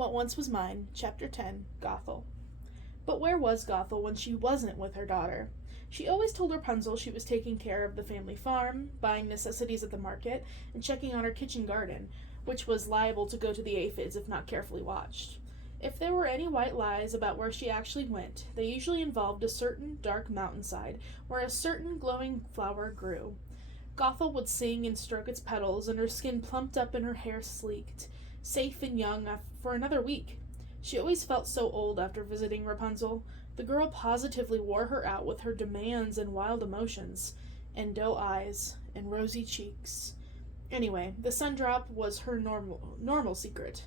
What Once Was Mine, Chapter 10, Gothel. But where was Gothel when she wasn't with her daughter? She always told Rapunzel she was taking care of the family farm, buying necessities at the market, and checking on her kitchen garden, which was liable to go to the aphids if not carefully watched. If there were any white lies about where she actually went, they usually involved a certain dark mountainside where a certain glowing flower grew. Gothel would sing and stroke its petals, and her skin plumped up and her hair sleeked, safe and young for another week. She always felt so old after visiting Rapunzel. The girl positively wore her out with her demands and wild emotions, and doe eyes, and rosy cheeks. Anyway, the sundrop was her normal secret.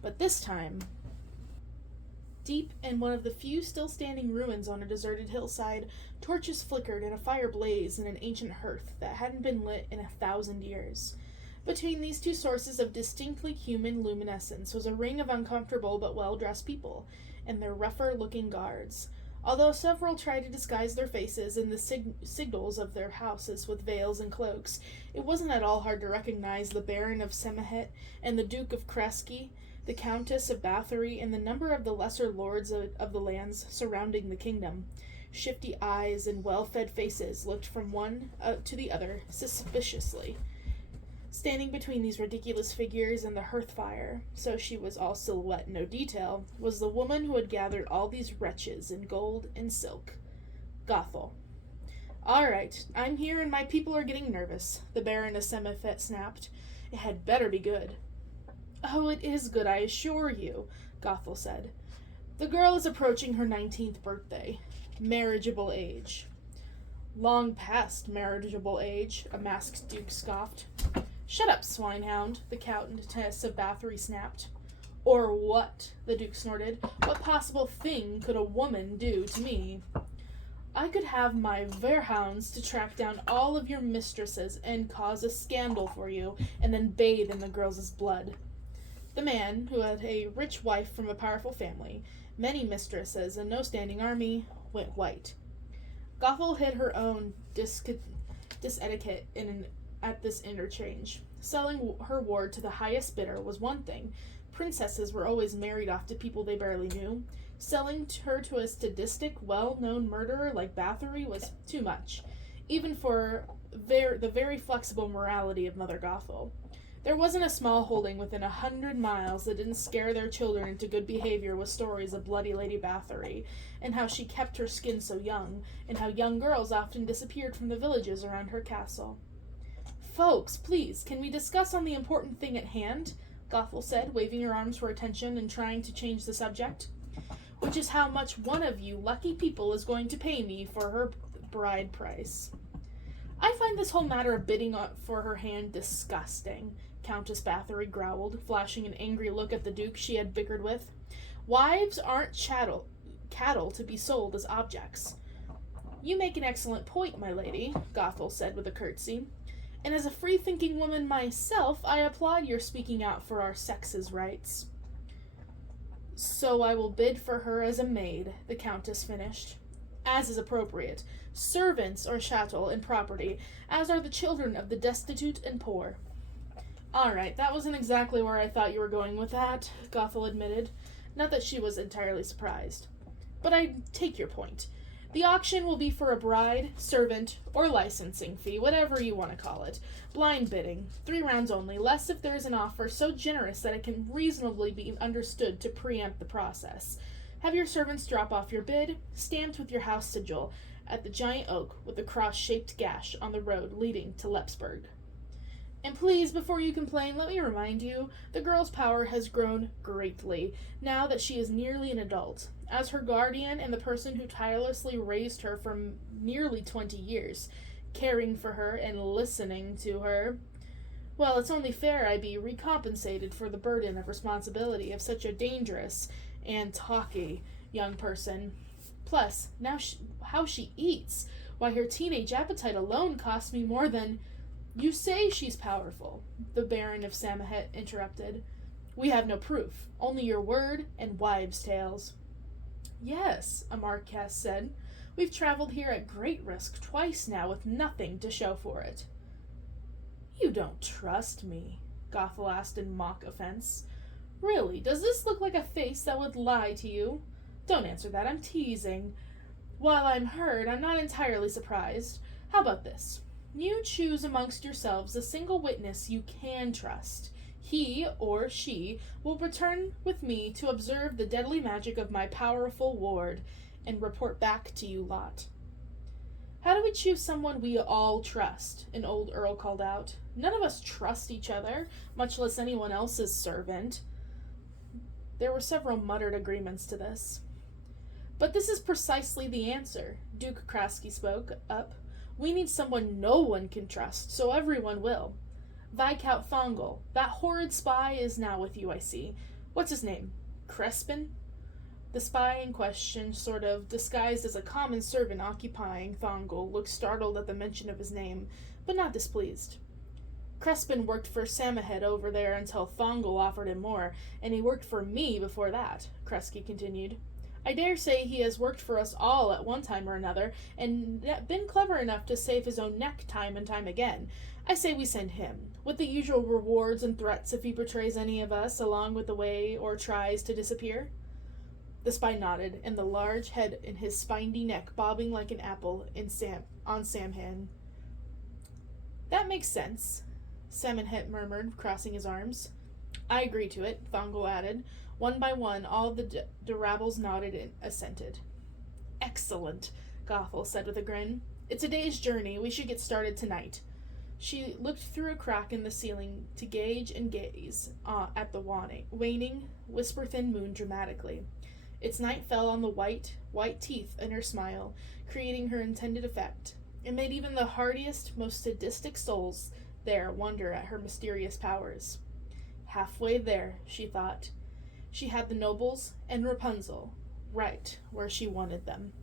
But this time, deep in one of the few still standing ruins on a deserted hillside, torches flickered and a fire blazed in an ancient hearth that hadn't been lit in 1,000 years. Between these two sources of distinctly human luminescence was a ring of uncomfortable but well-dressed people, and their rougher-looking guards. Although several tried to disguise their faces and the signals of their houses with veils and cloaks, it wasn't at all hard to recognize the Baron of Semahet and the Duke of Kresge, the Countess of Bathory, and the number of the lesser lords of the lands surrounding the kingdom. Shifty eyes and well-fed faces looked from one to the other suspiciously. Standing between these ridiculous figures and the hearth fire, so she was all silhouette, no detail, was the woman who had gathered all these wretches in gold and silk. Gothel. "All right, I'm here and my people are getting nervous," the Baron of Semifet snapped. "It had better be good." "Oh, it is good, I assure you," Gothel said. "The girl is approaching her 19th birthday. Marriageable age." "Long past marriageable age," a masked duke scoffed. "Shut up, swinehound," the Countess of Bathory snapped. "Or what?" the duke snorted. "What possible thing could a woman do to me?" "I could have my Verhounds to track down all of your mistresses and cause a scandal for you, and then bathe in the girl's blood." The man, who had a rich wife from a powerful family, many mistresses, and no standing army, went white. Gothel hid her own disetiquette at this interchange. Selling her ward to the highest bidder was one thing. Princesses were always married off to people they barely knew. Selling her to a sadistic, well-known murderer like Bathory was too much, even for the very flexible morality of Mother Gothel. There wasn't a small holding within 100 miles that didn't scare their children into good behavior with stories of bloody Lady Bathory, and how she kept her skin so young, and how young girls often disappeared from the villages around her castle. "Folks, please, can we discuss on the important thing at hand?" Gothel said, waving her arms for attention and trying to change the subject. "Which is how much one of you lucky people is going to pay me for her bride price." "I find this whole matter of bidding for her hand disgusting," Countess Bathory growled, flashing an angry look at the duke she had bickered with. "Wives aren't cattle to be sold as objects." "You make an excellent point, my lady," Gothel said with a curtsy. "And as a free-thinking woman myself, I applaud your speaking out for our sex's rights." "So I will bid for her as a maid," the Countess finished. "As is appropriate. Servants are chattel and property, as are the children of the destitute and poor." "All right, that wasn't exactly where I thought you were going with that," Gothel admitted. Not that she was entirely surprised. "But I take your point. The auction will be for a bride, servant, or licensing fee, whatever you want to call it. Blind bidding. 3 rounds only, less if there's an offer so generous that it can reasonably be understood to preempt the process. Have your servants drop off your bid, stamped with your house sigil, at the giant oak with the cross-shaped gash on the road leading to Lepsburg. And please, before you complain, let me remind you, the girl's power has grown greatly, now that she is nearly an adult. As her guardian and the person who tirelessly raised her for nearly 20 years, caring for her and listening to her, well, it's only fair I be recompensated for the burden of responsibility of such a dangerous and talky young person. Plus, now how she eats. Why, her teenage appetite alone costs me more than... "You say she's powerful," the Baron of Samahet interrupted. "We have no proof, only your word and wives' tales." "Yes," a Marquess said. "We've traveled here at great risk twice now with nothing to show for it." "You don't trust me?" Gothel asked in mock offense. Really, does this look like a face that would lie to you? Don't answer that, I'm teasing. While I'm hurt, I'm not entirely surprised. How about this? You choose amongst yourselves a single witness you can trust. He or she will return with me to observe the deadly magic of my powerful ward and report back to you lot. How do we choose someone we all trust? An old earl called out. None of us trust each other, much less anyone else's servant. There were several muttered agreements to this. But this is precisely the answer. Duke Krasky spoke up. We need someone no one can trust, so everyone will. Viscount Thongal, that horrid spy is now with you, I see. What's his name? Crespin? The spy in question, sort of disguised as a common servant occupying Thongal, looked startled at the mention of his name, but not displeased. Crespin worked for Samahead over there until Thongal offered him more, and he worked for me before that, Kresge continued. I dare say he has worked for us all at one time or another, and been clever enough to save his own neck time and time again. I say we send him, with the usual rewards and threats if he betrays any of us along with the way or tries to disappear. The spy nodded, and the large head in his spiny neck bobbing like an apple on Samhain. That makes sense, Samanhet murmured, crossing his arms. I agree to it, Thongal added. One by one, all the Rabbles nodded and assented. Excellent, Gothel said with a grin. It's a day's journey. We should get started tonight. She looked through a crack in the ceiling to gauge and gaze at the waning, whisper-thin moon dramatically. Its night fell on the white teeth in her smile, creating her intended effect. It made even the hardiest, most sadistic souls there wonder at her mysterious powers. Halfway there, she thought. She had the nobles and Rapunzel right where she wanted them.